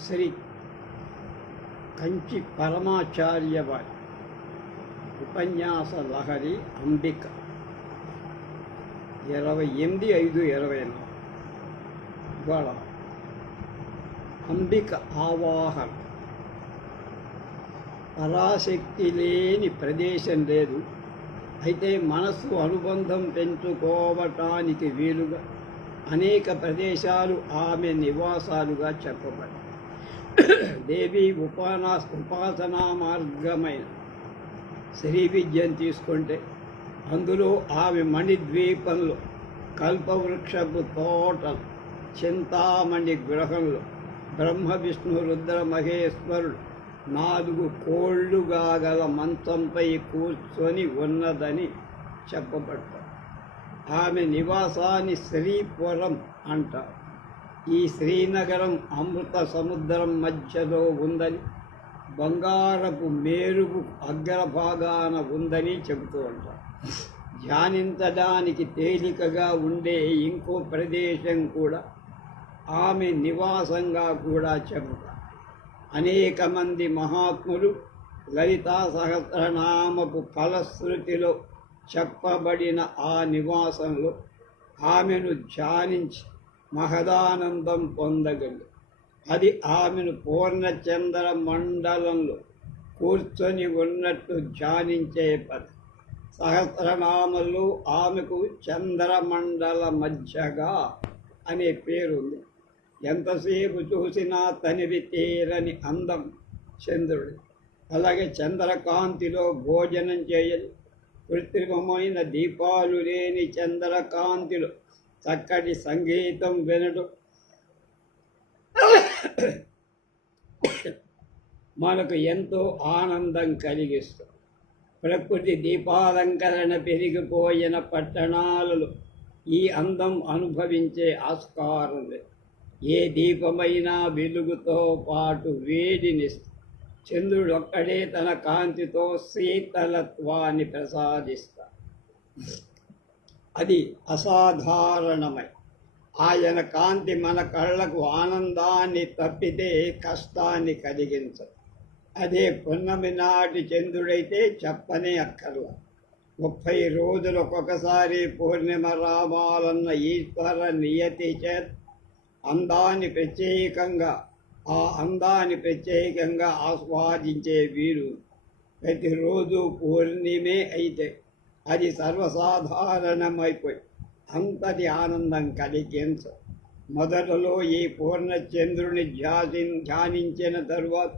శ్రీ కంచి పరమాచార్య వారి ఉపన్యాస లహరి అంబిక 28/5/24 ఇవాళ అంబిక ఆవాహన. పరాశక్తి లేని ప్రదేశం లేదు, అయితే మనస్సు అనుబంధం పెంచుకోవటానికి వీలుగా అనేక ప్రదేశాలు ఆమె నివాసాలుగా చెప్పబడ్డాయి. దేవి ఉపాసనా మార్గమైన శ్రీ విద్యను తీసుకుంటే అందులో ఆమె మణిద్వీపంలో, కల్పవృక్షపు తోటలు, చింతామణి గృహంలో బ్రహ్మ విష్ణు రుద్ర మహేశ్వరుడు 4 కోళ్లుగా గల మంచంపై కూర్చొని ఉన్నదని చెప్పబడ్డారు. ఆమె నివాసాన్ని శ్రీపురం అంటారు. ఈ శ్రీనగరం అమృత సముద్రం మధ్యలో ఉందని, బంగారపు మేరుగు అగ్రభాగాన ఉందని చెబుతూ ఉంటారు. ధ్యానించడానికి తేలికగా ఉండే ఇంకో ప్రదేశం కూడా ఆమె నివాసంగా కూడా చెబుతారు. అనేక మంది మహాత్ములు లలితా సహస్రనామపు ఫలశ్రుతిలో చెప్పబడిన ఆ నివాసంలో ఆమెను ధ్యానించి మహదానందం పొందగలరు. అది ఆమెను పూర్ణచంద్ర మండలంలో కూర్చొని ఉన్నట్టు ధ్యానించే పది. సహస్రనామంలో ఆమెకు చంద్రమండల మధ్యగా అనే పేరుంది. ఎంతసేపు చూసినా తనివి తీరని అందం చంద్రుడు. అలాగే చంద్రకాంతిలో భోజనం చేయదు. కృత్రిమమైన దీపాలు లేని చంద్రకాంతిలో చక్కటి సంగీతం వినడం మనకు ఎంతో ఆనందం కలిగిస్తుంది. ప్రకృతి దీపాలంకరణ పెరిగిపోయిన పట్టణాలలో ఈ అందం అనుభవించే ఆస్కారం లేదు. ఏ దీపమైనా వెలుగుతో పాటు వేడినిస్తుంది. చంద్రుడు ఒక్కడే తన కాంతితో శీతలత్వాన్ని ప్రసాదిస్తాడు. అది అసాధారణమై ఆయన కాంతి మన కళ్ళకు ఆనందాన్ని తప్పితే కష్టాన్ని కలిగించదు. అదే పున్నమి నాటి చంద్రుడైతే చెప్పనే అక్కర్లా. 30 రోజులు ఒక్కొక్కసారి పూర్ణిమ రావాలన్న ఈశ్వర నియతి చేత అందాన్ని ప్రత్యేకంగా ఆస్వాదించే వీరు ప్రతిరోజు పూర్ణిమే అయితే అది సర్వసాధారణమైపోయి అంతటి ఆనందం కలిగించదు. మొదట్లో ఈ పూర్ణచంద్రుని ధ్యానించిన తరువాత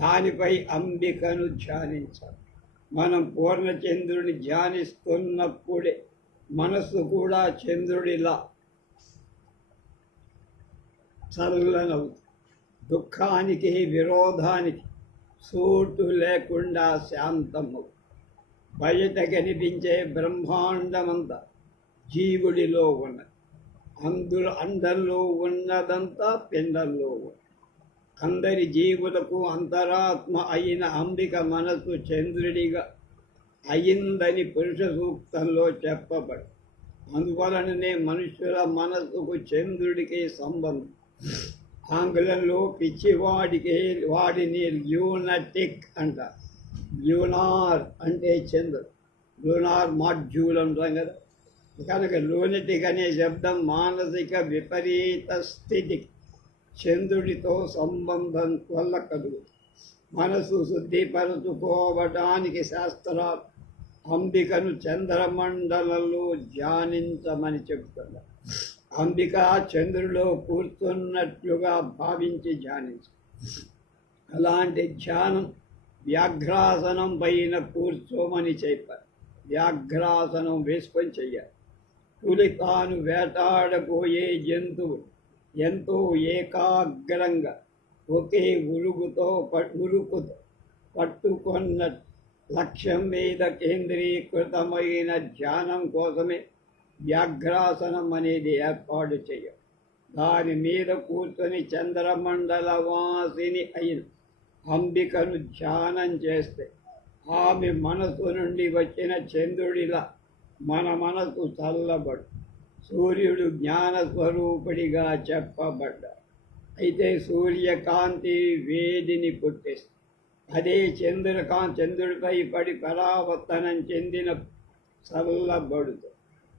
దానిపై అంబికను ధ్యానించాలి. మనం పూర్ణచంద్రుని ధ్యానిస్తున్నప్పుడే మనస్సు కూడా చంద్రుడిలా చల్లనవుతుంది. దుఃఖానికి, విరోధానికి చోటు లేకుండా శాంతము. బయట కనిపించే బ్రహ్మాండమంతా జీవుడిలో ఉన్నది. అండంలో ఉన్నదంతా పిండంలో ఉన్నది. అందరి జీవులకు అంతరాత్మ అయిన అంబిక మనసు చంద్రుడిగా అయిందని పురుష సూక్తంలో చెప్పబడి, అందువలననే మనుషుల మనసుకు చంద్రుడికి సంబంధం. ఆంగ్లంలో వాడిని ల్యూనటిక్ అంటారు. ల్యూనార్ అంటే చంద్రుడు. లూనార్ మాడ్యూల్ అంటాం కదా. కనుక లూనటిక్ అనే శబ్దం మానసిక విపరీత స్థితికి చంద్రుడితో సంబంధం వల్ల కలుగుతుంది. మనసు శుద్ధిపరచుకోవటానికి శాస్త్రాలు అంబికను చంద్రమండలంలో ధ్యానించమని చెబుతున్నారు. అంబిక చంద్రుడిలో కూర్చున్నట్లుగా భావించి ధ్యానించు. అలాంటి ధ్యానం వ్యాఘ్రాసనం పైన కూర్చోమని చెప్పారు. వ్యాఘ్రాసనం వేసుకొని చెయ్యాలి. పులి తాను వేటాడబోయే జంతువు ఎంతో ఏకాగ్రంగా ఒకే ఉరుకుతో పట్టుకున్న లక్ష్యం మీద కేంద్రీకృతమైన ధ్యానం కోసమే వ్యాఘ్రాసనం అనేది ఏర్పాటు చేయాలి. దాని మీద కూర్చొని చంద్రమండల వాసిని అయిన అంబికను ధ్యానం చేస్తే ఆమె మనసు నుండి వచ్చిన చంద్రుడిలా మన మనసు చల్లబడు. సూర్యుడు జ్ఞానస్వరూపుడిగా చెప్పబడ్డాడు. అయితే సూర్యకాంతి వేడిని పుట్టిస్తుంది. అదే చంద్రుడిపై పడి పరావర్తనం చెందిన చల్లబడుతుంది.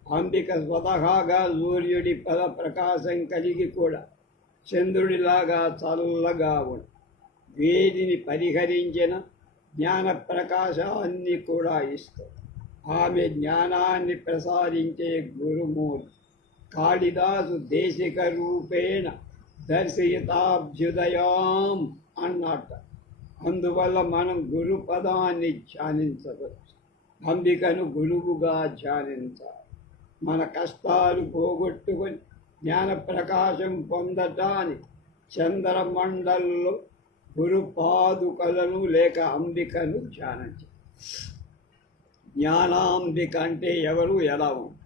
అంబిక స్వతహాగా సూర్యుడి పద ప్రకాశం కలిగి కూడా చంద్రుడిలాగా చల్లగా ఉంది. వేడిని పరిహరించిన జ్ఞాన ప్రకాశాన్ని కూడా ఇస్తుంది. ఆమె జ్ఞానాన్ని ప్రసాదించే గురుమూర్తి. కాళిదాసు దేశిక రూపేణ దర్శయితాభ్యుదయాం అన్నట్ట. అందువల్ల మనం గురు పదాన్ని ధ్యానించవచ్చు. అంబికను గురువుగా ధ్యానించాలి. మన కష్టాలు పోగొట్టుకొని జ్ఞాన ప్రకాశం పొందటానికి చంద్రమండల్లో గురు పాదుకలను లేక అంబికను ధ్యానించాలి. జ్ఞానాంబిక అంటే ఎవరు, ఎలా ఉంటారు?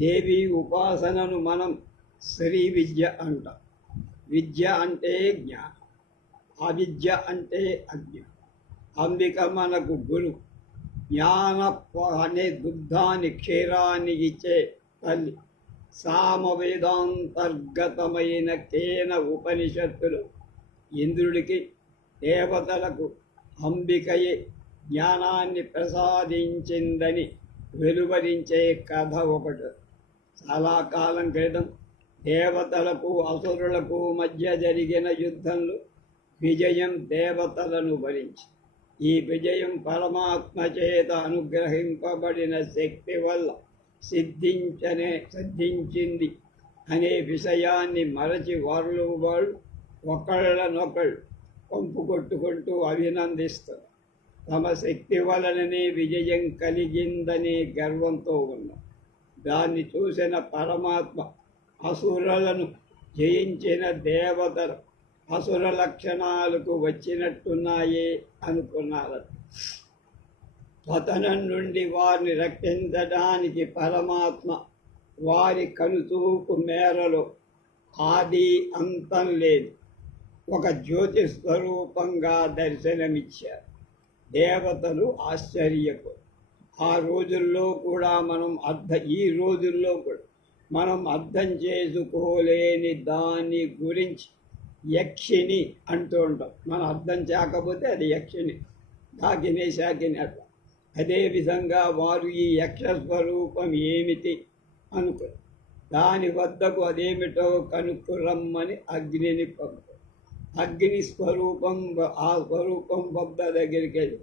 దేవి ఉపాసనను మనం శ్రీ విద్య అంటాం. విద్య అంటే జ్ఞానం, అవిద్య అంటే అజ్ఞానం. అంబిక మనకు గురు. జ్ఞాన అనే దుగ్ధాన్ని క్షీరాన్ని ఇచ్చే తల్లి. సామవేదాంతర్గతమైన కేన ఉపనిషత్తులు ఇంద్రుడికి దేవతలకు అంబికయే జ్ఞానాన్ని ప్రసాదించిందని వెలువరించే కథ ఒకటి. చాలా కాలం క్రితం దేవతలకు అసురులకు మధ్య జరిగిన యుద్ధంలో విజయం దేవతలను వరించి, ఈ విజయం పరమాత్మ చేత అనుగ్రహింపబడిన శక్తి వల్ల సిద్ధించింది అనే విషయాన్ని మరచి వాళ్ళు ఒకళ్ళనొకళ్ళు పంపు కొట్టుకుంటూ అభినందిస్తారు. తమ శక్తి వలననే విజయం కలిగిందనే గర్వంతో ఉన్నారు. దాన్ని చూసిన పరమాత్మ అసురులను జయించిన దేవతలు అసుర లక్షణాలకు వచ్చినట్టున్నాయే అనుకున్నారు. పతనం నుండి వారిని రక్షించడానికి పరమాత్మ వారి కనుచూపు మేరలో ఆది అంతం లేదు ఒక జ్యోతి స్వరూపంగా దర్శనమిచ్చారు. దేవతలు ఆశ్చర్యపోయారు. ఈ రోజుల్లో కూడా మనం అర్థం చేసుకోలేని దాని గురించి యక్షిని అంటూ ఉంటాం. మనం అర్థం చేయకపోతే అది యక్షిని, డాకిని, శాకిని అట్లా. అదేవిధంగా వారు ఈ యక్ష స్వరూపం ఏమిటి అనుకో, దాని వద్దకు అదేమిటో కనుక్కురమ్మని అగ్నిని పంపారు. అగ్ని స్వరూపం ఆ స్వరూపం వద్ద దగ్గరికి వెళ్ళి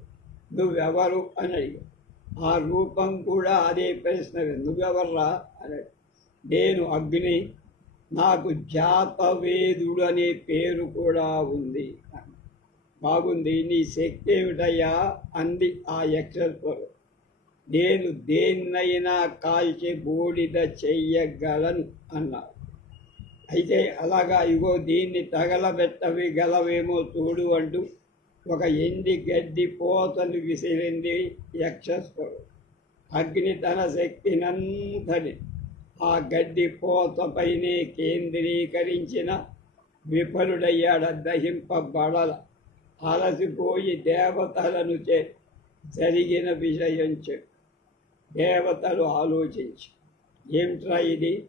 నువ్వెవరు అని అడిగాడు. ఆ రూపం కూడా అదే ప్రశ్న, నువ్వెవర్రా అని. నేను అగ్ని, నాకు జాతవేదుడు అనే పేరు కూడా ఉంది. బాగుంది, నీ శక్తి ఏమిటయ్యా అంది ఆ యక్షస్వరం. నేను దేన్నైనా కాల్చి బూడిద చెయ్యగలను అన్నారు. అయితే అలాగా, ఇగో దీన్ని తగలబెట్టగలవేమో చూడు అంటూ ఒక ఎండి గడ్డి పోతను విసిరింది యక్షస్వరం. అగ్ని తన శక్తినంతని ఆ గడ్డి పోతపైనే కేంద్రీకరించిన విఫలుడయ్యాడ. దహింపబడల. అలసిపోయి దేవతలను జరిగిన విషయం చెప్పి దేవతలు ఆలోచించి, ఏమిట్రా ఇది,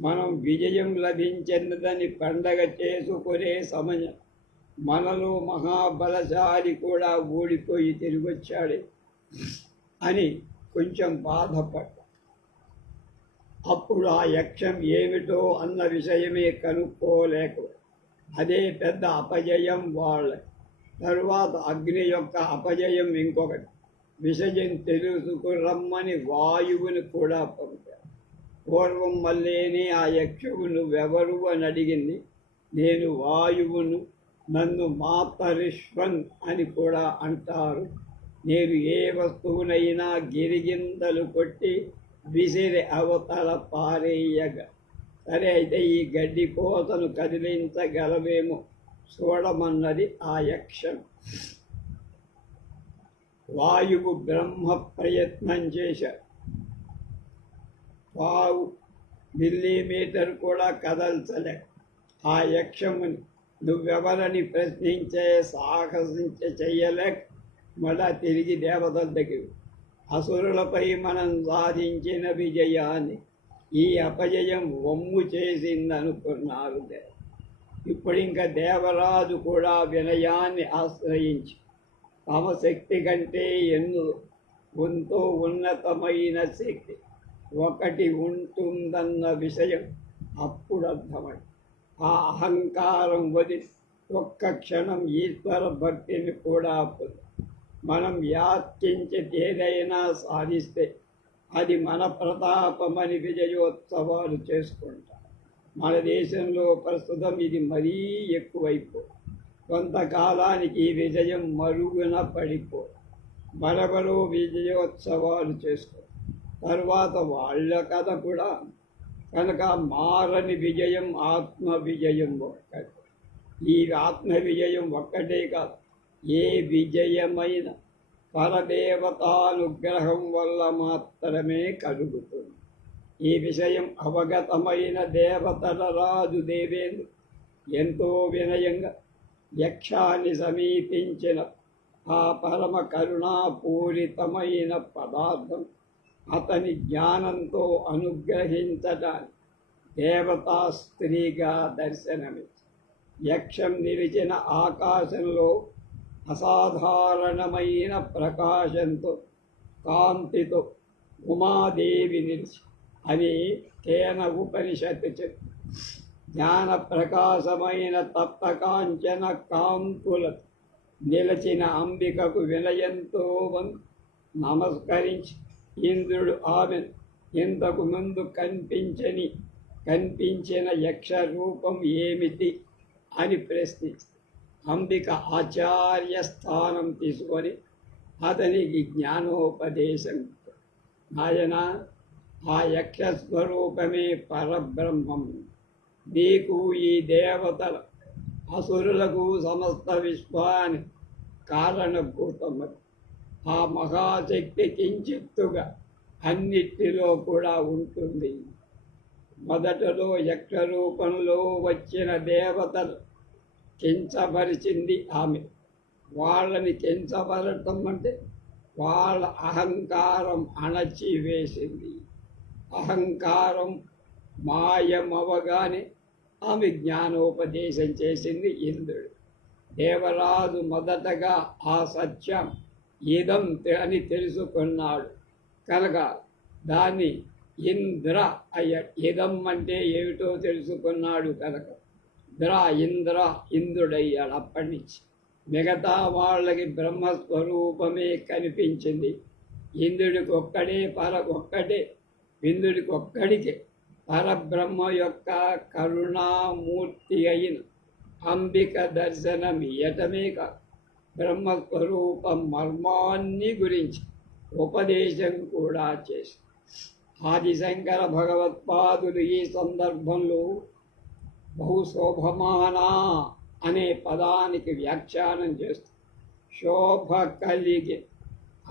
మనం విజయం లభించినదని పండగ చేసుకునే సమయం మనలో మహాబలశాలి కూడా ఓడిపోయి తిరిగొచ్చాడు అని కొంచెం బాధపడ్డా. అప్పుడు ఆ యక్షం ఏమిటో అన్న విషయమే కనుక్కోలేక అదే పెద్ద అపజయం వాళ్ళ. తరువాత అగ్ని యొక్క అపజయం ఇంకొకటి. విషయం తెలుసుకురమ్మని వాయువుని కూడా పంపారు. పూర్వం మళ్ళీనే ఆ యక్షువు నువ్వెవరు అని అడిగింది. నేను వాయువును, నన్ను మాతరిష్వన్ అని కూడా అంటారు. నేను ఏ వస్తువునైనా గిరిగింతలు కొట్టి విసిరి అవతల పారేయగా. సరే, అయితే ఈ గడ్డి పోతను కదిలించగలవేమో చూడమన్నది ఆ యక్షం. వాయువు బ్రహ్మ ప్రయత్నం చేశాడు. పావు మిల్లీమీటర్ కూడా కదల్చలే. ఆ యక్షముని నువ్వెవరని ప్రశ్నించే చెయ్యలేక మళ్ళా తిరిగి దేవతల దగ్గర అసురులపై మనం సాధించిన విజయాన్ని ఈ అపజయం వమ్ము చేసిందనుకున్నారు. ఇప్పుడు అప్పుడు ఇంకా దేవరాజు కూడా వినయాన్ని ఆశ్రయించి తమ శక్తి కంటే ఎంతో ఉన్నతమైన శక్తి ఒకటి ఉంటుందన్న విషయం అప్పుడు అర్థమై ఆ అహంకారం వదిలి ఒక్క క్షణం ఈశ్వర భక్తిని కూడా మనం యాచించి ఏదైనా సాధిస్తే అది మన ప్రతాపమని విజయోత్సవాలు చేసుకుంటాం. మన దేశంలో ప్రస్తుతం ఇది మరీ ఎక్కువైపో కొంతకాలానికి ఈ విజయం మరుగున పడిపో మరెవరో విజయోత్సవాలు చేసుకో తర్వాత వాళ్ళ కథ కూడా కనుక మారని విజయం ఆత్మ విజయం ఒక్కటే. ఈ ఆత్మ విజయం ఒక్కటే కాదు, ఏ విజయమైన పరదేవతానుగ్రహం వల్ల మాత్రమే కలుగుతుంది. ఈ విషయం అవగతమైన దేవతల రాజు దేవేంద్ర ఎంతో వినయంగా యక్షాన్ని సమీపించిన ఆ పరమ కరుణాపూరితమైన పదార్థం అతని జ్ఞానంతో అనుగ్రహించటానికి దేవతా స్త్రీగా దర్శనమిచ్చి యక్షం నిలిచిన ఆకాశంలో అసాధారణమైన ప్రకాశంతో కాంతితో ఉమాదేవి నిలిచి అని కేన ఉపనిషత్తు చెప్పి జ్ఞాన ప్రకాశమైన తప్తకాంచన కాంతుల నిలచిన అంబికకు వినయంతో నమస్కరించి ఇంద్రుడు ఆమెను ఇంతకు ముందు కనిపించిన యక్ష రూపం ఏమిటి అని ప్రశ్నించి అంబిక ఆచార్య స్థానం తీసుకొని అతనికి జ్ఞానోపదేశం. నాయన, ఆ యక్ష స్వరూపమే పరబ్రహ్మం. నీకు ఈ దేవతల అసురులకు సమస్త విశ్వాన్ని కారణభూతమది. ఆ మహాశక్తి కించిత్తుగా అన్నిటిలో కూడా ఉంటుంది. మొదటలో యక్ష రూపంలో వచ్చిన దేవతలు కించపరిచింది ఆమె. వాళ్ళని కించపరటం అంటే వాళ్ళ అహంకారం అణచివేసింది. అహంకారం మాయమవగానే ఆమె జ్ఞానోపదేశం చేసింది ఇంద్రుడు. దేవరాజు మొదటగా ఆ సత్యం ఇదం అని తెలుసుకున్నాడు కనుక దాన్ని ఇంద్ర అయ్యాడు. ఇదం అంటే ఏమిటో తెలుసుకున్నాడు కనుక ఇంద్రుడయ్యాడు. అప్పటి నుంచి మిగతా వాళ్ళకి బ్రహ్మస్వరూపమే కనిపించింది. ఇంద్రుడికి ఒక్కడికే పరబ్రహ్మ యొక్క కరుణామూర్తి అయిన అంబిక దర్శనం ఇయ్యటమే కాదు, బ్రహ్మస్వరూపం మర్మాన్ని గురించి ఉపదేశం కూడా చేసి ఆదిశంకర భగవత్పాదులు ఈ సందర్భంలో బహుశోభమానా అనే పదానికి వ్యాఖ్యానం చేస్తూ శోభ కలిగి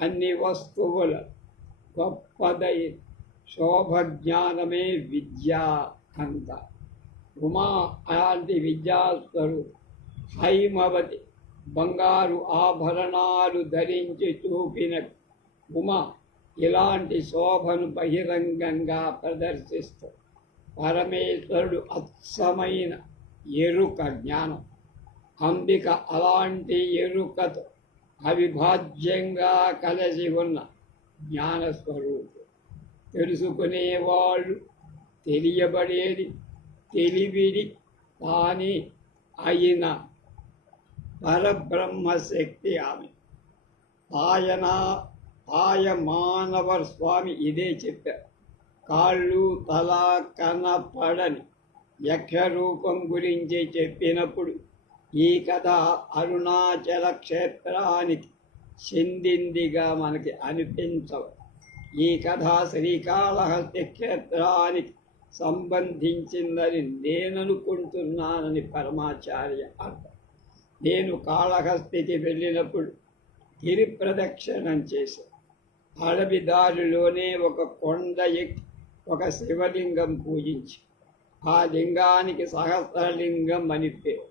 అన్ని వస్తువుల గొప్పదై శోభ జ్ఞానమే విద్య అంత. ఉమా అలాంటి విద్యాస్వరూపం. హైమవతి బంగారు ఆభరణాలు ధరించి చూపిన ఉమా ఇలాంటి శోభను బహిరంగంగా ప్రదర్శిస్తూ పరమేశ్వరుడు అచ్చమైన ఎరుక జ్ఞానం. అంబిక అలాంటి ఎరుకతో అవిభాజ్యంగా కలిసి ఉన్న జ్ఞానస్వరూపం. తెలుసుకునేవాళ్ళు తెలియబడేది తెలివిడి కానీ అయిన పరబ్రహ్మశక్తి ఆమె. మానవ స్వామి ఇదే చెప్పారు. కాళ్ళు తల కనపడని యక్షరూపం గురించి చెప్పినప్పుడు ఈ కథ అరుణాచల క్షేత్రానికి చెందిందిగా మనకి అనిపించవు. ఈ కథ శ్రీకాళహస్తి క్షేత్రానికి సంబంధించిందని నేననుకుంటున్నానని పరమాచార్య అర్థం. నేను కాళహస్తికి వెళ్ళినప్పుడు గిరి ప్రదక్షిణం చేశాను. అడవి దారిలోనే ఒక కొండ ఎక్కి ఒక శివలింగం పూజించి ఆ లింగానికి సహస్రలింగం అని పేరు.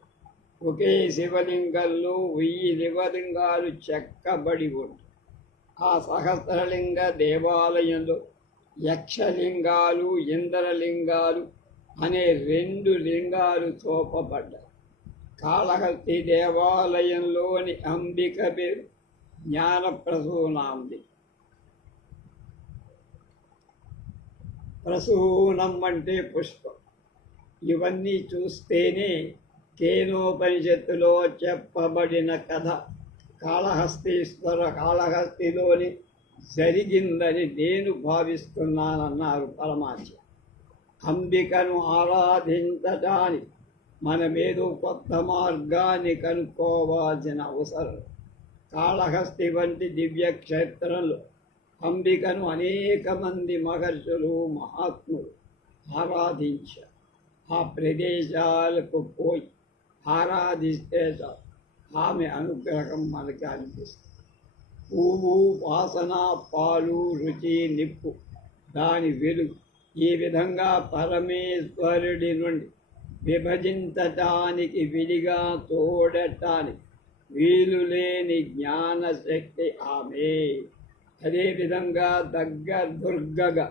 ఒకే శివలింగంలో 1000 శివలింగాలు చెక్కబడి ఉంటాయి. ఆ సహస్రలింగ దేవాలయంలో యక్షలింగాలు ఇంద్రలింగాలు అనే 2 లింగాలు చూపబడ్డాయి. కాళహస్తి దేవాలయంలోని అంబిక పేరు జ్ఞానప్రసూనాంబి. ప్రసూనం అంటే పుష్పం. ఇవన్నీ చూస్తేనే కేనోపనిషత్తులో చెప్పబడిన కథ కాళహస్తిలోని జరిగిందని నేను భావిస్తున్నానన్నారు పరమాచార్య. అంబికను ఆరాధించటానికి మనమేదో కొత్త మార్గాన్ని కనుక్కోవాల్సిన అవసరం. కాళహస్తి వంటి దివ్యక్షేత్రంలో అంబికను అనేక మంది మహర్షులు మహాత్ములు ఆరాధించారు. ఆ ప్రదేశాలకు పోయి ఆరాధిస్తే ఆమె అనుగ్రహం మనకి అనిపిస్తుంది. పువ్వు వాసన, పాలు, రుచి, నిప్పు, దాని వెలుగు ఈ విధంగా పరమేశ్వరుడి నుండి విభజించటానికి, విడిగా చూడటానికి వీలు లేని జ్ఞానశక్తి ఆమె. అదేవిధంగా దుర్గగా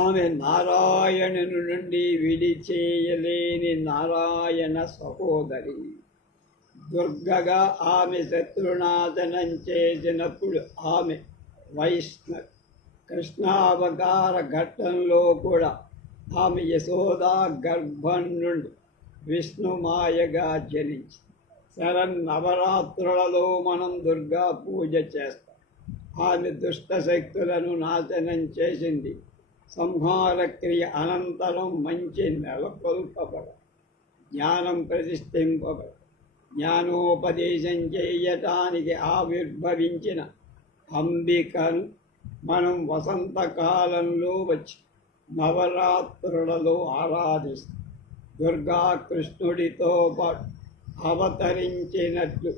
ఆమె నారాయణుని నుండి విడిచేయలేని నారాయణ సహోదరి. దుర్గగా ఆమె శత్రునాశనం చేసినప్పుడు ఆమె వైష్ణవి. కృష్ణావతార ఘట్టంలో కూడా ఆమె యశోదా గర్భం నుండి విష్ణుమాయగా జనించి శరన్నవరాత్రులలో మనం దుర్గా పూజ చేస్తాం. ఆమె దుష్ట శక్తులను నాశనం చేసింది. సంహార క్రియ అనంతరం మంచి నెలకొల్పబడ, జ్ఞానం ప్రతిష్ఠింపబడ, జ్ఞానోపదేశం చేయటానికి ఆవిర్భవించిన అంబికను మనం వసంతకాలంలో వచ్చి నవరాత్రులలో ఆరాధిస్తాం. దుర్గా కృష్ణుడితో పాటు అవతరించినట్లు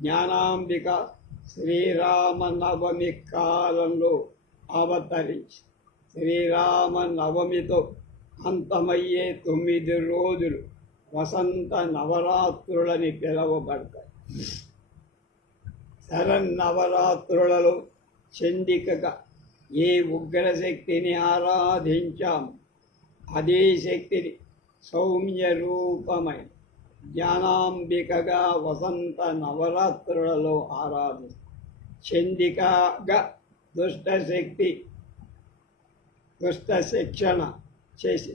జ్ఞానాంబిక శ్రీరామనవమి కాలంలో అవతరించి శ్రీరామనవమితో అంతమయ్యే 9 రోజులు వసంత నవరాత్రులని పిలువబడతాయి. శరన్నవరాత్రులలో చండికగా ఏ ఉగ్రశక్తిని ఆరాధించాము అదే శక్తిని సౌమ్య రూపమైన జ్ఞానాంబికగా వసంత నవరాత్రులలో ఆరాధిస్తాం. చండికగా దుష్ట శిక్షణ చేసి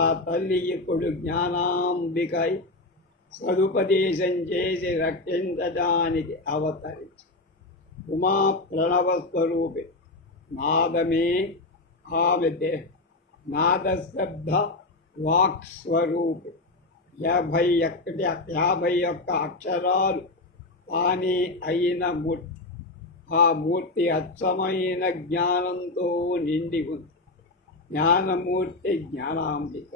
ఆ తల్లి ఇప్పుడు జ్ఞానాంబికై సదుపదేశం చేసి రక్షించడానికి అవతరించి ఉమా ప్రణవ స్వరూపి నాదమే ఆమె దేహం. నాదశబ్ద వాక్ స్వరూపి 51 అక్షరాలు తానే అయిన మూర్తి. ఆ మూర్తి అచ్చమైన జ్ఞానంతో నిండి ఉంది. జ్ఞానమూర్తి జ్ఞానాంబిక.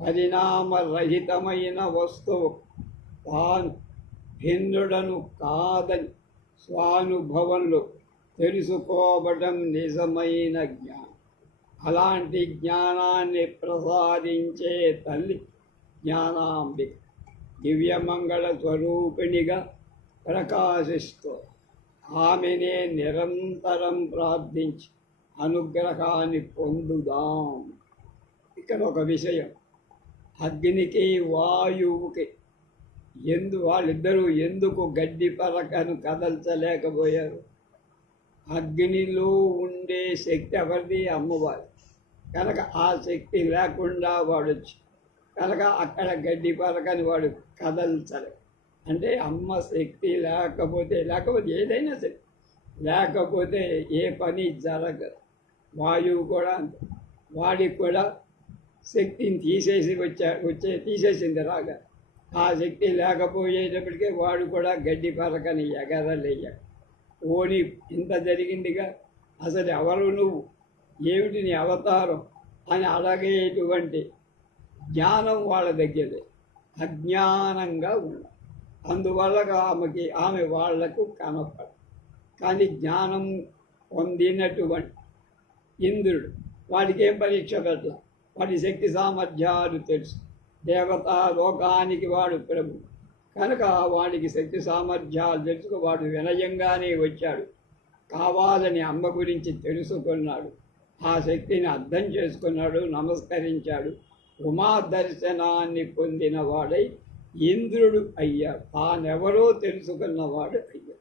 పరిణామరహితమైన వస్తువు తాను భిన్నుడను కాదని స్వానుభవంలో తెలుసుకోవడం నిజమైన జ్ఞానం. అలాంటి జ్ఞానాన్ని ప్రసాదించే తల్లి జ్ఞానాంబిక దివ్యమంగళ స్వరూపిణిగా ప్రకాశిస్తూ ఆమెనే నిరంతరం ప్రార్థించి అనుగ్రహాన్ని పొందుదాం. ఇక్కడ ఒక విషయం, అగ్నికి వాయువుకి వాళ్ళిద్దరూ ఎందుకు గడ్డి పరకను కదల్చలేకపోయారు? అగ్నిలో ఉండే శక్తి ఎవరిది? అమ్మవారి. కనుక ఆ శక్తి లేకుండా వాడొచ్చు కనుక అక్కడ గడ్డి పరకని వాడు కదల్చలే. అంటే అమ్మ శక్తి లేకపోతే ఏదైనా సరే లేకపోతే ఏ పని జరగదు. వాయువు కూడా అంతే. వాడికి కూడా శక్తిని తీసేసింది రాగా. ఆ శక్తి లేకపోయేటప్పటికే వాడు కూడా గడ్డి పరకని ఎగరలేయ. ఓని ఇంత జరిగిందిగా, అసలు ఎవరు నువ్వు, ఏమిటి నీ అవతారం అని అడగేటువంటి జ్ఞానం వాళ్ళ దగ్గరే. అజ్ఞానంగా ఉన్నారు. అందువల్ల ఆమె వాళ్లకు కనపడదు. కానీ జ్ఞానం పొందినటువంటి ఇంద్రుడు వాడికి ఏం పరీక్ష పెట్టాలి? వాడి శక్తి సామర్థ్యాలు తెలుసు. దేవతా లోకానికి వాడు ప్రభు కనుక వాడికి శక్తి సామర్థ్యాలు తెలుసుకు వాడు వినయంగానే వచ్చాడు. కావాలని అమ్మ గురించి తెలుసుకున్నాడు. ఆ శక్తిని అర్థం చేసుకున్నాడు, నమస్కరించాడు. ఉమా దర్శనాన్ని పొందిన వాడై ఇంద్రుడు అయ్యాడు. తానెవరో తెలుసుకున్నవాడు అయ్యాడు.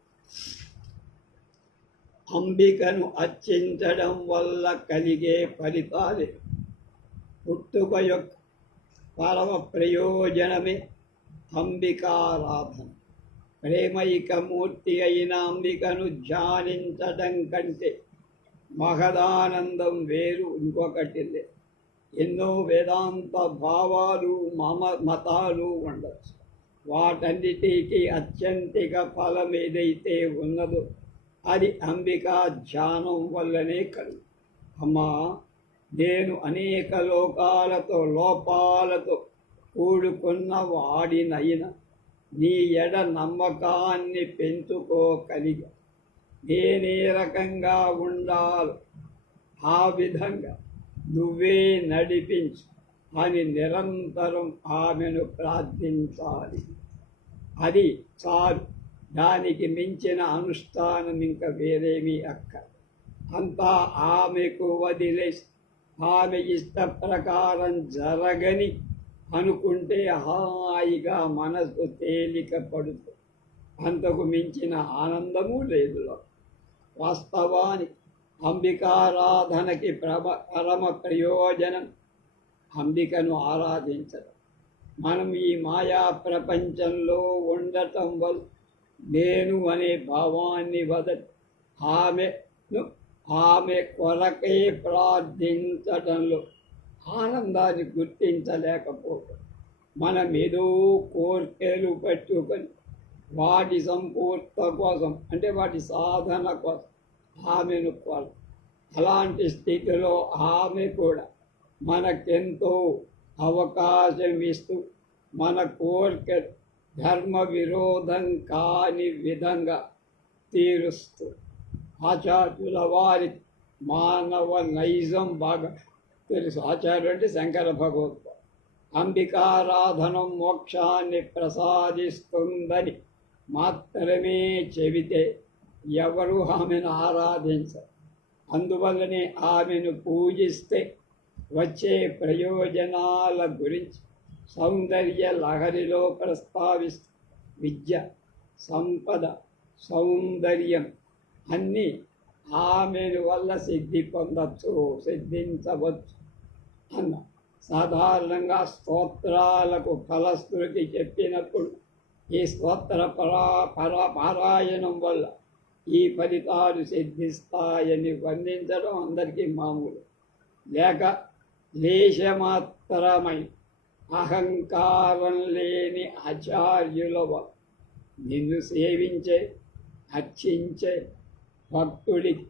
అంబికను అర్చించడం వల్ల కలిగే ఫలితాలే పుట్టుక యొక్క పరమ ప్రయోజనమే అంబికారాధన. ప్రేమైకమూర్తి అయిన అంబికను ధ్యానించడం కంటే మహదానందం వేరు ఇంకొకటి లేదు. ఎన్నో వేదాంత భావాలు మతాలు ఉండవచ్చు. వాటన్నిటికీ అత్యంతిక ఫలం ఏదైతే ఉన్నదో అది అంబికా ధ్యానం వల్లనే కలుగు. అమ్మా, నేను అనేక లోపాలతో కూడుకున్న వాడినైనా నీ ఎడ నమ్మకాన్ని పెంచుకోగలిగా. నేనే రకంగా ఉండాలో ఆ విధంగా నువ్వే నడిపించు అని నిరంతరం ఆమెను ప్రార్థించాలి. అది చాలు. దానికి మించిన అనుష్ఠానం ఇంకా వేరేమీ అంతా ఆమెకు వదిలేసి ఆమె ఇష్ట ప్రకారం జరగని అనుకుంటే హాయిగా మనసు తేలిక పడుతుంది. అంతకు మించిన ఆనందము లేదు. వాస్తవానికి అంబికారాధనకి పరమ ప్రయోజనం అంబికను ఆరాధించడం. మనం ఈ మాయా ప్రపంచంలో ఉండటం వల్ల నేను అనే భావాన్ని వదలి ఆమె కొరకే ప్రార్థించడంలో ఆనందాన్ని గుర్తించలేకపోతాం. మనం ఏదో కోరికలు పెట్టుకొని వాటి సంపూర్త కోసం, అంటే వాటి సాధన కోసం ఆమెను కోరు. అలాంటి స్థితిలో ఆమె కూడా మనకెంతో అవకాశం ఇస్తూ మన కోరిక ధర్మ విరోధం కాని విధంగా తీరుస్తూ. ఆచార్యుల వారి మానవ నైజం బాగా తెలుసు. ఆచార్యుడు అంటే శంకర భగవద్పాదు. అంబికారాధనం మోక్షాన్ని ప్రసాదిస్తుందని మాత్రమే చెబితే ఎవరు ఆమెను ఆరాధించరు. అందువల్లనే ఆమెను పూజిస్తే వచ్చే ప్రయోజనాల గురించి సౌందర్య లహరిలో ప్రస్తావిస్తూ విద్య, సంపద, సౌందర్యం అన్నీ ఆమెను వల్ల సిద్ధించవచ్చు అన్న. సాధారణంగా స్తోత్రాలకు ఫలశ్రుతి చెప్పినప్పుడు ఈ స్తోత్ర పారాయణం వల్ల ఈ ఫలితాలు సిద్ధిస్తాయని వర్ణించడం అందరికీ మామూలు. లేక లేశమాత్రమై అహంకారం లేని ఆచార్యుల నిన్ను సేవించే అర్చించే భక్తుడికి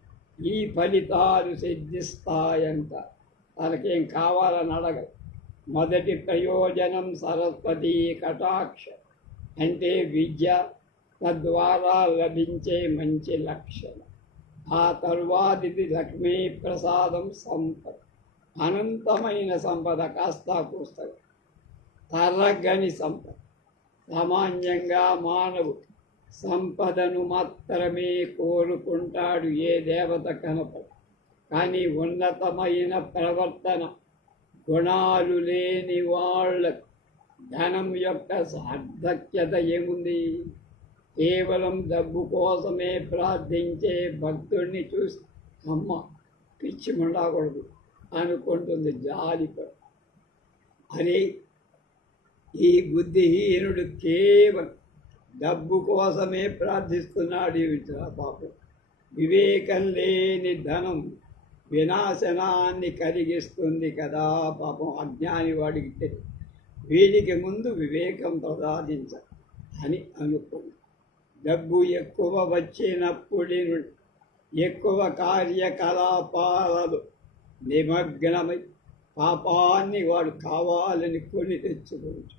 ఈ ఫలితాలు సిద్ధిస్తాయంట. తనకేం కావాలని అడగదు. మొదటి ప్రయోజనం సరస్వతీ కటాక్ష, అంటే విద్య, తద్వారా లభించే మంచి లక్షణం. ఆ తరువాతిది లక్ష్మీ ప్రసాదం, సంపద, అనంతమైన సంపద, కాస్త పుస్తకం, తరగని సంపద. సామాన్యంగా మానవుడు సంపదను మాత్రమే కోరుకుంటాడు, ఏ దేవత కనపడు. కానీ ఉన్నతమైన ప్రవర్తన గుణాలు లేని వాళ్ళకు ధనం యొక్క సార్థక్యత ఏముంది? కేవలం డబ్బు కోసమే ప్రార్థించే భక్తుడిని చూసి అమ్మ పిచ్చి ఉండకూడదు అనుకుంటుంది జాలిపడు. అని ఈ బుద్ధిహీనుడు కేవలం డబ్బు కోసమే ప్రార్థిస్తున్నాడు. పాపం వివేకం లేని ధనం వినాశనాన్ని కలిగిస్తుంది కదా. పాపం అజ్ఞాని వాడికి తెలియదు. వీడికి ముందు వివేకం ప్రసాదించ అని అనుకుంది. డబ్బు ఎక్కువ వచ్చినప్పుడు ఎక్కువ కార్యకలాపాలలో నిమగ్నమై పాపాన్ని వాడు కావాలని కొని తెచ్చుకోవచ్చు.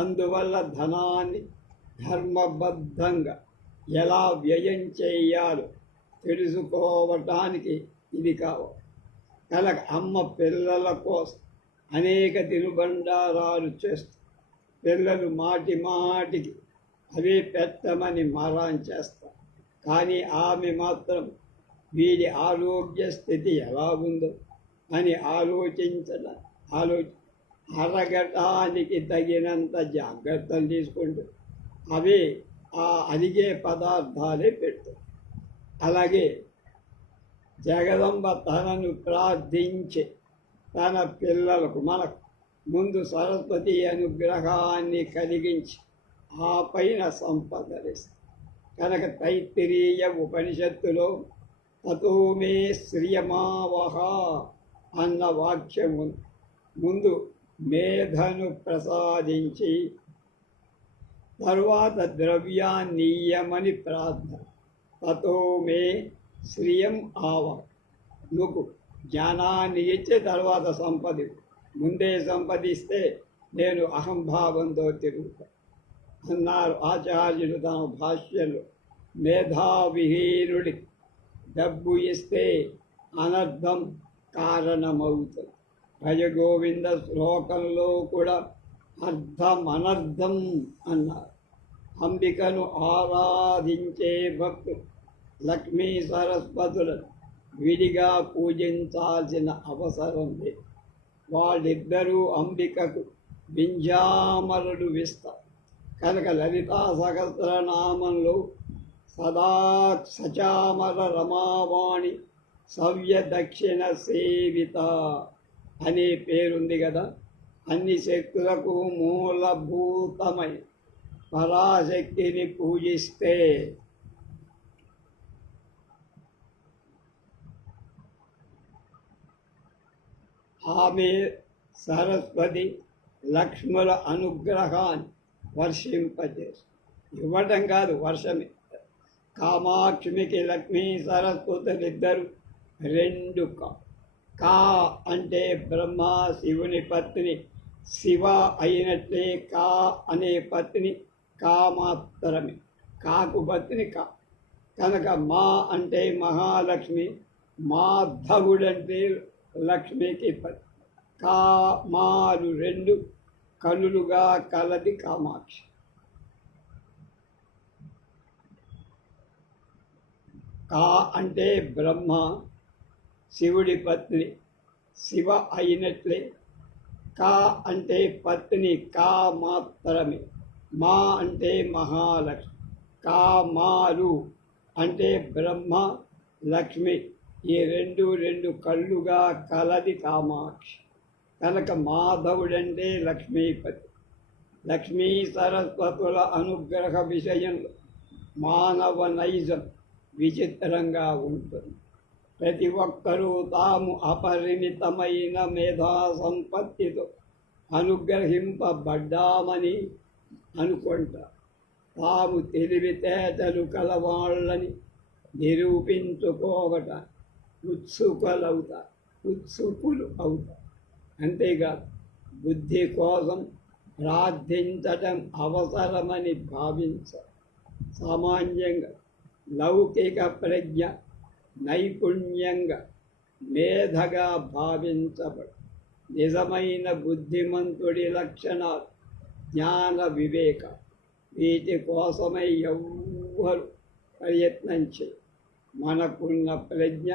అందువల్ల ధనాన్ని ధర్మబద్ధంగా ఎలా వ్యయం చేయాలో తెలుసుకోవటానికి ఇది కావాలి. అమ్మ పిల్లల కోసం అనేక తినుబండారాలు చేస్తూ పిల్లలు మాటికి అవే పెట్టమని మారాన్ చేస్తారు. కానీ ఆమె మాత్రం వీడి ఆరోగ్య స్థితి ఎలా ఉందో అని అరగటానికి తగినంత జాగ్రత్తలు తీసుకుంటూ అవి ఆ అరిగే పదార్థాలే పెడతాయి. అలాగే జగదంబ తనను ప్రార్థించి తన పిల్లలకు మనకు ముందు సరస్వతి అనుగ్రహాన్ని కలిగించి ఆ పైన సంపదలిస్తుంది. కనుక తైత్తిరీయ ఉపనిషత్తులో తతో మే శ్రియమావహ అన్న వాక్యం ముందు మేధను ప్రసాదించి తరువాత ద్రవ్యాన్నీయమని ప్రార్థన. తతో మే శ్రియం ఆవ, నువ్వు జ్ఞానాన్ని ఇచ్చి తర్వాత సంపది. ముందే సంపదిస్తే నేను అహంభావంతో తిరుగుతా అన్నారు ఆచార్యులు తమ భాష్యంలో. మేధావిహీనుడి డబ్బు ఇస్తే అనర్థం కారణమవుతుంది. భజగోవింద శ్లోకంలో కూడా అర్థం అనర్థం అన్నారు. అంబికను ఆరాధించే భక్తులు లక్ష్మీ సరస్వతులను విడిగా పూజించాల్సిన అవసరం లేదు. వాళ్ళిద్దరూ అంబికకు వింజామరుడు విస్తారు. కనుక లలితా సహస్రనామంలో సదా సచామర రమావాణి సవ్య దక్షిణ సేవిత అనే పేరుంది కదా. అన్ని శక్తులకు మూలభూతమై పరాశక్తిని పూజిస్తే ఆమె సరస్వతి లక్ష్ముల అనుగ్రహాన్ని వర్షింపజేసి ఇవ్వటం కాదు, వర్షమే. కామాక్షిమికి లక్ష్మీ సరస్వతులిద్దరు రెండు కా అంటే బ్రహ్మ శివుని పత్ని, శివ అయినట్లే కా అనే పత్ని కా మాత్రమే, కాకు పత్ని కా. కనుక మా అంటే మహాలక్ష్మి, మాధవుడంటే లక్ష్మికి పత్ని. కా మాలు రెండు కనులుగా కలది కామాక్షి. కా అంటే బ్రహ్మ శివుడి పత్ని, శివ అయినట్లే. కా అంటే పత్ని, కా మాత్రమే. మా అంటే మహాలక్ష్మి. కా మారు అంటే బ్రహ్మ లక్ష్మి, ఈ రెండు కళ్ళుగా కలది కామాక్షి. కనుక మాధవుడంటే లక్ష్మీపతి. లక్ష్మీ సరస్వతుల అనుగ్రహ విషయంలో మానవ నైజం విచిత్రంగా ఉంటుంది. ప్రతి ఒక్కరూ తాము అపరిమితమైన మేధా సంపత్తితో అనుగ్రహింపబడ్డామని అనుకుంటారు. తాము తెలివితేటలు కలవాళ్ళని నిరూపించుకోవటానికి ఉత్సుకులు అవుతారు. అంతేకాదు బుద్ధి కోసం ప్రార్థించటం అవసరమని భావించారు. సామాన్యంగా లౌకిక ప్రజ్ఞ నైపుణ్యంగా మేధగా భావించబడు. నిజమైన బుద్ధిమంతుడి లక్షణాలు జ్ఞాన వివేక. వీటి కోసమై ఎవ్వరు ప్రయత్నం చేయ. మనకున్న ప్రజ్ఞ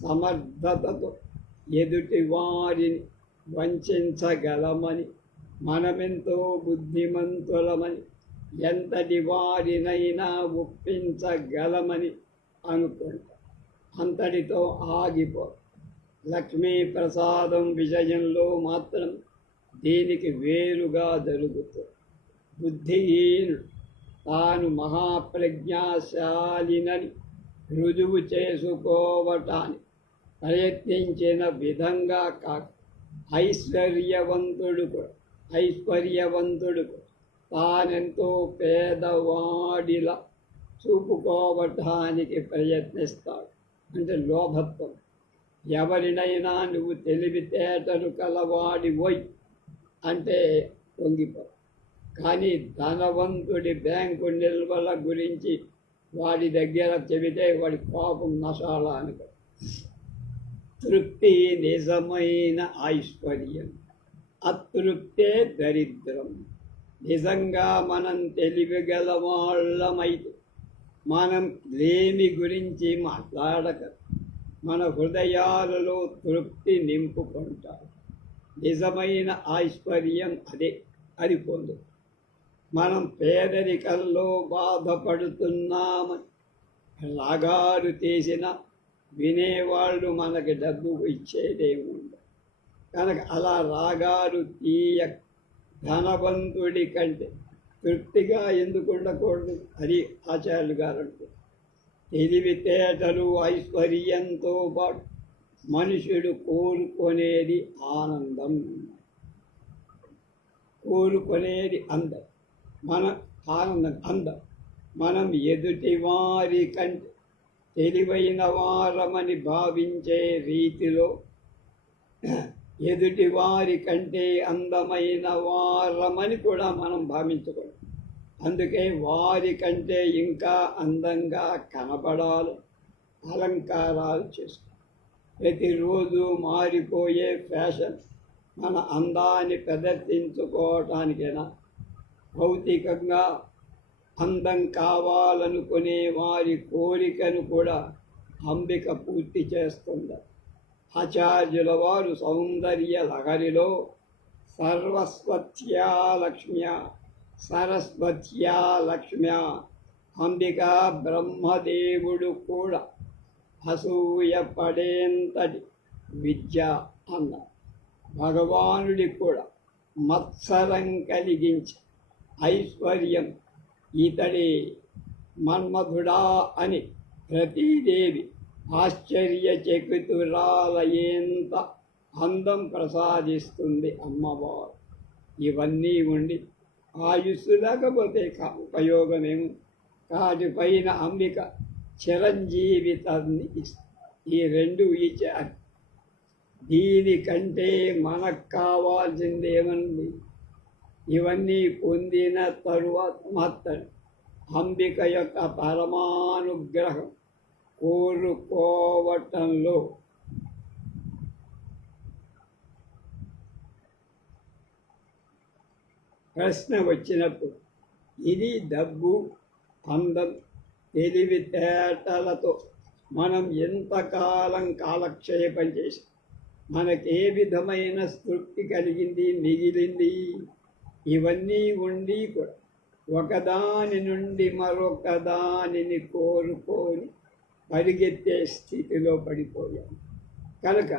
సమర్థతతో ఎదుటి వారిని వంచగలమని, మనమెంతో బుద్ధిమంతులమని, ఎంతటి వారినైనా ఒప్పించగలమని అనుకుంటా. అంతటితో ఆగిపో. లక్ష్మీ ప్రసాదం విషయంలో మాత్రం దీనికి వేరుగా జరుగుతుంది. బుద్ధిహీనుడు తాను మహాప్రజ్ఞాశాలినని రుజువు చేసుకోవటానికి ప్రయత్నించిన విధంగా కాక ఐశ్వర్యవంతుడు తానెంతో పేదవాడిలా చూపుకోవటానికి ప్రయత్నిస్తాడు. అంటే లోభత్వం. ఎవరినైనా నువ్వు తెలివితేటలు కలవాడిపోయి అంటే పొంగిపో. కానీ ధనవంతుడి బ్యాంకు నిల్వల గురించి వాడి దగ్గర చెబితే వాడి కోపం నశాల అనుకో. తృప్తి నిజమైన ఐశ్వర్యం, అతృప్తే దరిద్రం. నిజంగా మనం తెలివిగల వాళ్ళమైతే మనం లేమి గురించి మాట్లాడక మన హృదయాలలో తృప్తి నింపుకుంటారు. నిజమైన ఐశ్వర్యం అదే. అది పొందు. మనం పేదరికంలో బాధపడుతున్నామని రాగాలు తీసిన వినేవాళ్ళు మనకి డబ్బు ఇచ్చేదేముండదు. కనుక అలా రాగాలు తీయ ధనవంతుడి కంటే తృప్తిగా ఎందుకు ఉండకూడదు? అది ఆచార్యులు గారు అంటారు. తెలివితేటలు ఐశ్వర్యంతో పాటు మనుషుడు కోరుకునేది ఆనందం, కోరుకునేది అందం. మన అందం మనం ఎదుటి వారి కంటే తెలివైన వారమని భావించే రీతిలో ఎదుటి వారి కంటే అందమైన వారమని కూడా మనం భావించకూడదు. అందుకే వారి కంటే ఇంకా అందంగా కనపడాలి, అలంకారాలు చేసుకో. ప్రతిరోజు మారిపోయే ఫ్యాషన్ మన అందాన్ని ప్రదర్శించుకోవటానికైనా, భౌతికంగా అందం కావాలనుకునే వారి కోరికను కూడా అంబిక పూర్తి చేస్తుంది. ఆచార్యుల వారు సౌందర్య లహరిలో సర్వస్వత్యా లక్ష్మ్య సరస్వత్యా లక్ష్మ్య అంబికా బ్రహ్మదేవుడు కూడా అసూయ పడేంతటి విద్య అన్నారు. భగవానుడి కూడా మత్సరం కలిగించి ఐశ్వర్యం ఇతడి మన్మధుడా అని ప్రతీదేవి ఆశ్చర్యచకితురాలయేంత అందం ప్రసాదిస్తుంది అమ్మవారు. ఇవన్నీ ఉండి ఆయుస్సు లేకపోతే ఉపయోగమేమో. కాటిపైన అంబిక చిరంజీవితాన్ని ఇస్తుంది. ఈ రెండు ఇచ్చారు. దీనికంటే మనకు కావాల్సిందేమంది? ఇవన్నీ పొందిన తరువాత మాత్రం అంబిక యొక్క పరమానుగ్రహం కోరుకోవటంలో ప్రశ్న వచ్చినప్పుడు ఇది డబ్బు, అందం, తెలివితేటలతో మనం ఎంతకాలం కాలక్షేపం చేసి మనకే విధమైన తృప్తి కలిగింది, మిగిలింది? ఇవన్నీ ఉండి కూడా ఒకదాని నుండి మరొక దానిని కోరుకొని పరిగెత్తే స్థితిలో పడిపోయాం. కనుక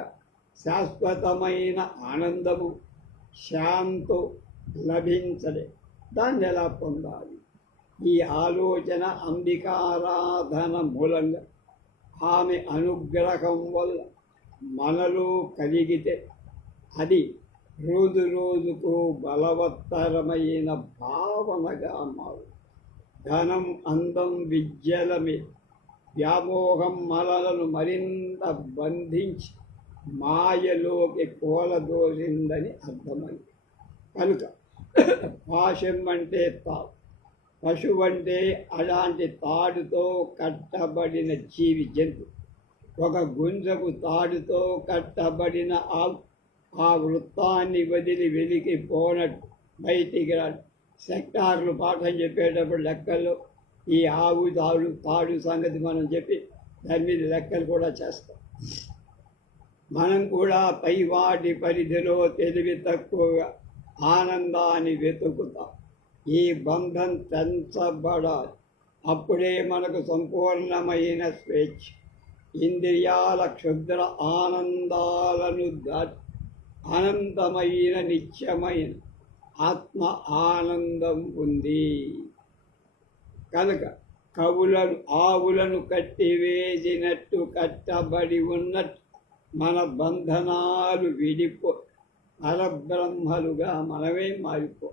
శాశ్వతమైన ఆనందము శాంతో లభించలే. దాన్ని ఎలా పొందాలి? ఈ ఆలోచన అంబికారాధన మూలంగా ఆమె అనుగ్రహం వల్ల మనలో కలిగితే అది రోజు రోజుకు బలవత్తరమైన భావనగా మారు. ధనం, అందం, విద్యల మీద వ్యామోహం మనలను మరింత బంధించి మాయలోకి కోలదోసిందని అర్థమైంది. కనుక పాశం అంటే తాడు, పశువు అంటే అలాంటి తాడుతో కట్టబడిన జీవి జంతు. ఒక గుంజకు తాడుతో కట్టబడిన ఆ వృత్తాన్ని వదిలి వెలికి పోనట్టు బయటికి రాడు. సెక్టార్లు పాఠం చెప్పేటప్పుడు లెక్కల్లో ఈ ఆవు తాడు సంగతి మనం చెప్పి దాని మీద లెక్కలు కూడా చేస్తాం. మనం కూడా పై వాటి పరిధిలో తెలివి తక్కువగా ఆనందాన్ని వెతుకుతాం. ఈ బంధం తెంచబడాలి. అప్పుడే మనకు సంపూర్ణమైన స్వేచ్ఛ, ఇంద్రియాల క్షుద్ర ఆనందాలను దాటి అనంతమైన నిత్యమైన ఆత్మ ఆనందం ఉంది. కనుక ఆవులను కట్టివేసినట్టు కట్టబడి ఉన్నట్టు మన బంధనాలు విడిపో పరబ్రహ్మలుగా మనమే మారిపో.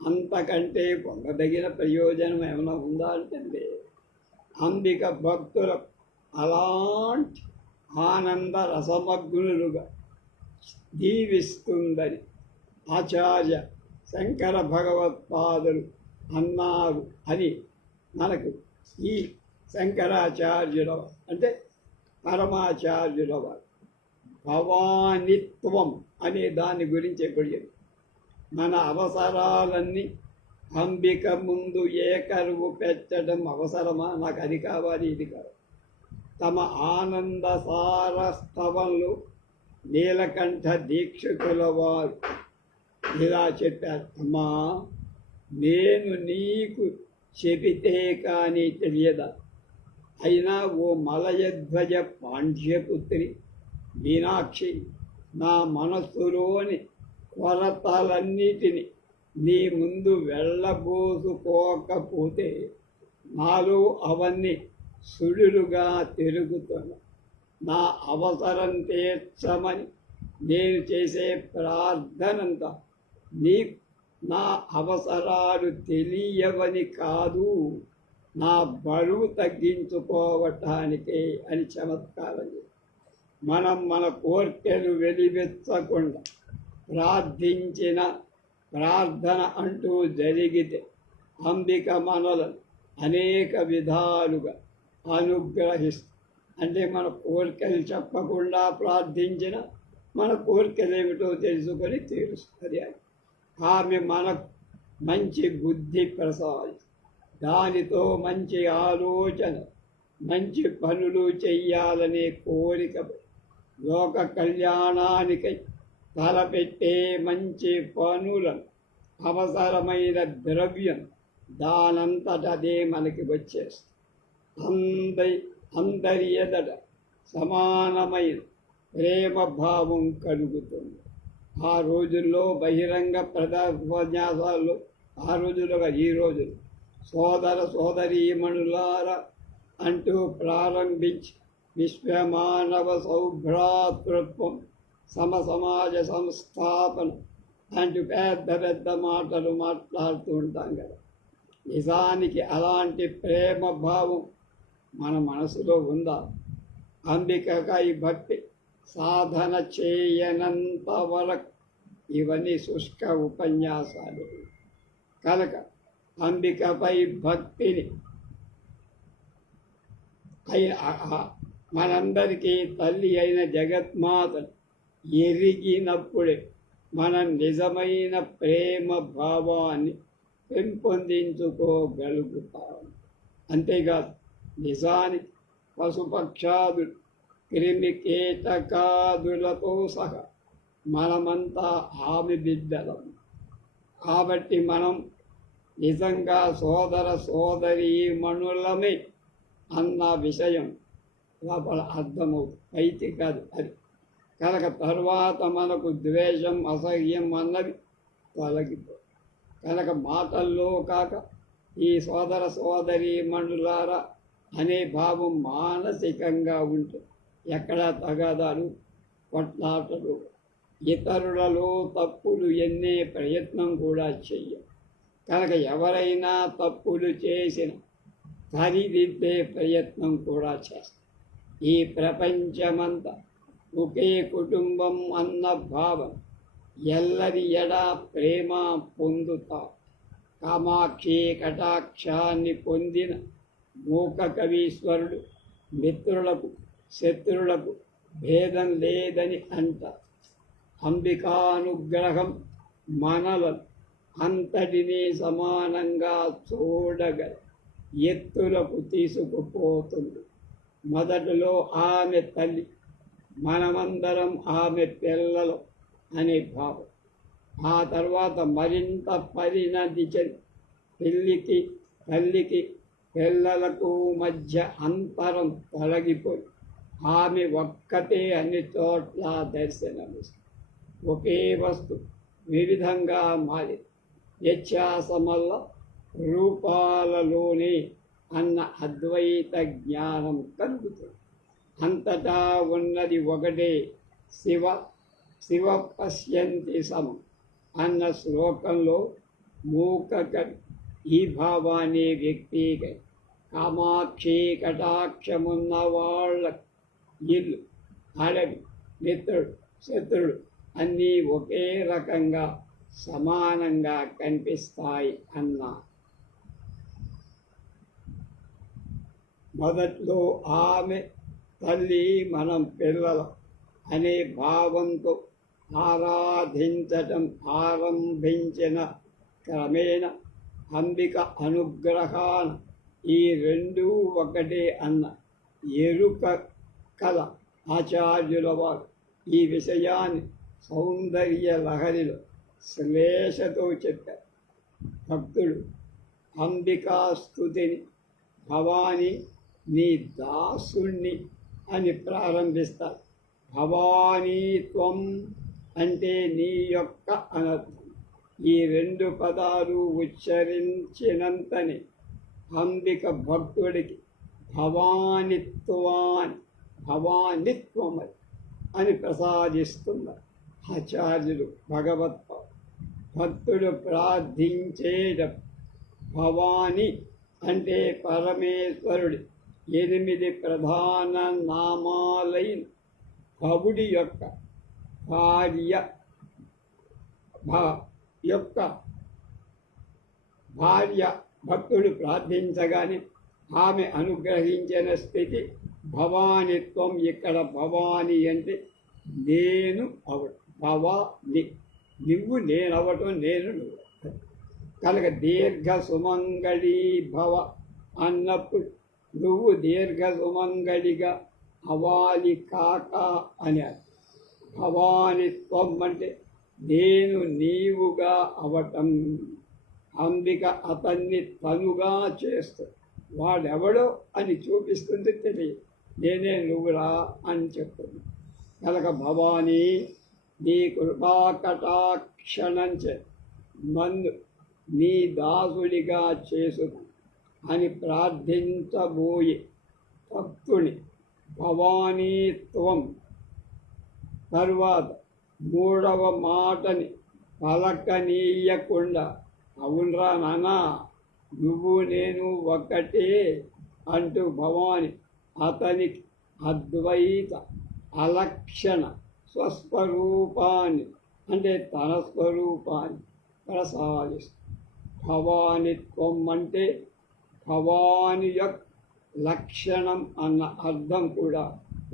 అంతకంటే పొందదగిన ప్రయోజనం ఏమైనా ఉందా అంటే అంబిక భక్తులకు అలాంటి ఆనంద రసమగ్నులుగా దీవిస్తుందని ఆచార్య శంకర భగవత్పాదులు అన్నారు అని మనకు ఈ శంకరాచార్యుల అంటే పరమాచార్యుల వారు భవానిత్వం అనే దాని గురించి ఎప్పుడు చెప్పారు. మన అవసరాలన్నీ అంబిక ముందు ఏకరువు పెట్టడం అవసరమా? నాకు అది కావాలి, ఇది కావాలి. తమ ఆనంద సారస్తవంలో నీలకంఠ దీక్షితుల వారు ఇలా చెప్పారు, అమ్మా నేను నీకు చెబితే కానీ తెలియదా? అయినా ఓ మలయధ్వజ పాండ్యపుత్రి మీనాక్షి, నా మనస్సులోని కొరతలన్నిటిని నీ ముందు వెళ్ళబోసుకోకపోతే నాలో అవన్నీ సుడులుగా తిరుగుతున్నా. నా అవసరం తీర్చమని నేను చేసే ప్రార్థనంతా నీకు నా అవసరాలు తెలియవని కాదు, నా బరువు తగ్గించుకోవటానికే అని చమత్కారం. మనం మన కోర్కెలు వెలివెచ్చకుండా ప్రార్థించిన ప్రార్థన అంటూ జరిగితే అంబిక మనలను అనేక విధాలుగా అనుగ్రహిస్తుంది. అంటే మన కోరికలు చెప్పకుండా ప్రార్థించిన మన కోరికలు ఏమిటో తెలుసుకొని తీరుస్తుంది. ఆమె మనకు మంచి బుద్ధి ప్రసాదిస్తుంది. దానితో మంచి ఆలోచన, మంచి పనులు చెయ్యాలనే కోరిక, లోక కళ్యాణానికై తలపెట్టే మంచి పనులను, అవసరమైన ద్రవ్యం దానంతటదే మనకి వచ్చేస్తుంది. అందరి ఎదట సమానమైన ప్రేమ భావం కలుగుతుంది. ఆ రోజుల్లో బహిరంగ ఉపన్యాసాల్లో, ఆ రోజుల్లో ఈ రోజులు సోదర సోదరీమణులారా అంటూ ప్రారంభించి విశ్వమానవ సౌభ్రాతృత్వం, సమసమాజ సంస్థాపన అంటూ పెద్ద పెద్ద మాటలు మాట్లాడుతూ ఉంటాం కదా. నిజానికి అలాంటి ప్రేమ భావం మన మనసులో ఉందా? అంబికకై భక్తి సాధన చేయనంత వరకు ఇవన్నీ శుష్క ఉపన్యాసాలు. కనుక అంబికపై భక్తిని మనందరికీ తల్లి అయిన జగత్మాతను ఎరిగినప్పుడే మనం నిజమైన ప్రేమ భావాన్ని పెంపొందించుకోగలుగుతాం. అంతేకాదు, నిజానికి పశుపక్షాదులు, క్రిమి కీటకాదులతో సహా మనమంతా ఆమె బిడ్డలం. కాబట్టి మనం నిజంగా సోదర సోదరీమణులమే అన్న విషయం లోపల అర్థమవుతుంది, అయితే కాదు అది. కనుక తర్వాత మనకు ద్వేషం, అసహ్యం అన్నవి తొలగిపోయి, కనుక మాటల్లో కాక ఈ సోదర సోదరీమణులారా అనే భావం మానసికంగా ఉంటే ఎక్కడ తగాదాలు, కొట్లాటలు, ఇతరులలో తప్పులు ఎన్నే ప్రయత్నం కూడా చెయ్యం. కనుక ఎవరైనా తప్పులు చేసిన సరిదిద్దే ప్రయత్నం కూడా చేస్తాం. ఈ ప్రపంచమంతా ఒకే కుటుంబం అన్న భావం ఎల్లరి ఎడా ప్రేమ పొందుతా. కామాక్షి కటాక్షాన్ని పొందిన మూక కవీశ్వరుడు మిత్రులకు శత్రులకు భేదం లేదని అంటారు. అంబికానుగ్రహం మనలను అంతటినీ సమానంగా చూడగల ఎత్తులకు తీసుకుపోతుంది. మొదటిలో ఆమె తల్లి, మనమందరం ఆమె పిల్లలు అనే భావం. ఆ తర్వాత మరింత పరిణతి చెంది తల్లికి పిల్లలకు మధ్య అంతరం తొలగిపోయి ఆమె ఒక్కటే అన్ని చోట్ల దర్శనమిస్తుంది. ఒకే వస్తు వివిధంగా మారి వ్యత్యాసమల్ల రూపాలలోనే అన్న అద్వైత జ్ఞానం కలుగుతుంది. అంతటా ఉన్నది ఒకటే శివ శివ పశ్యంతి సమం అన్న శ్లోకంలో మూక కవి ఈ భావాన్ని వ్యక్తిగా కామాక్షి కటాక్షమున్న వాళ్ళ ఇల్లు, అడవి, మిత్రుడు, శత్రుడు అన్నీ ఒకే రకంగా సమానంగా కనిపిస్తాయి అన్న. మొదట్లో ఆమె తల్లి, మనం పిల్లలు అనే భావంతో ఆరంభించిన క్రమేణ అంబిక అనుగ్రహాన ఈ రెండూ ఒకటే అన్న ఎరుక కల ఆచార్యుల వారు ఈ విషయాన్ని సౌందర్య లహరిలో శ్లేషతో చెప్పారు. భక్తుడు అంబికా స్తుతిని భవాని నీ దాసుణ్ణి అని ప్రారంభిస్తారు. భవానీత్వం అంటే నీ యొక్క అనర్థం. ఈ రెండు పదాలు ఉచ్చరించినంతనే అంబిక భక్తుడికి భవానిత్వం అని ప్రసాదిస్తున్నారు ఆచార్యులు భగవత్పాద. భక్తుడు ప్రార్థించేట భవాని అంటే పరమేశ్వరుడి 8 ప్రధాన నామాలైన భవుడి యొక్క భార్య భక్తుడు ప్రార్థించగానే ఆమె అనుగ్రహించిన స్థితి భవానిత్వం. ఇక్కడ భవాని అంటే నేను అవటం, భవాని నువ్వు నేనవటం, నేను నువ్వు కనుక దీర్ఘ సుమంగళీ భవ అన్నప్పుడు నువ్వు దీర్ఘ సుమంగళిగా అవాలి కాక అని భవానిత్వం అంటే నేను నీవుగా అవటం. అంబిక అతన్ని తనుగా చేస్తుంది. వాడెవడో అని చూపిస్తుంది, తెలియదు. నేనే నువ్వురా అని చెప్తుంది. కనుక భవానీ నీ కృపాకటాక్షణంచే నన్ను నీ దాసుడిగా చేసుకు అని ప్రార్థించబోయి భక్తుని భవానీత్వం తరువాత 3వ మాటని పలకనీయకుండా అవునరా నాన్న నువ్వు నేను ఒక్కటే అంటూ భవాని అతనికి అద్వైత అలక్షణ స్వస్వరూపాన్ని అంటే తన స్వరూపాన్ని ప్రసాదిస్తుంది. భవానిత్వం అంటే భవాని యొక్క లక్షణం అన్న అర్థం కూడా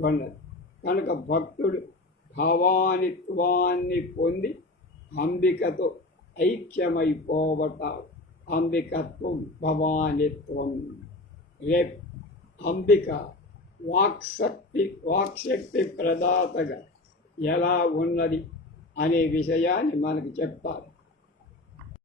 ఉన్నది. కనుక భక్తుడు భవానిత్వాన్ని పొంది అంబికతో ఐక్యమైపోవటాడు. అంబికత్వం భవానిత్వం. రేపు అంబిక వాక్శక్తి ప్రదాతగా ఎలా ఉన్నది అనే విషయాన్ని మనకు చెప్తారు.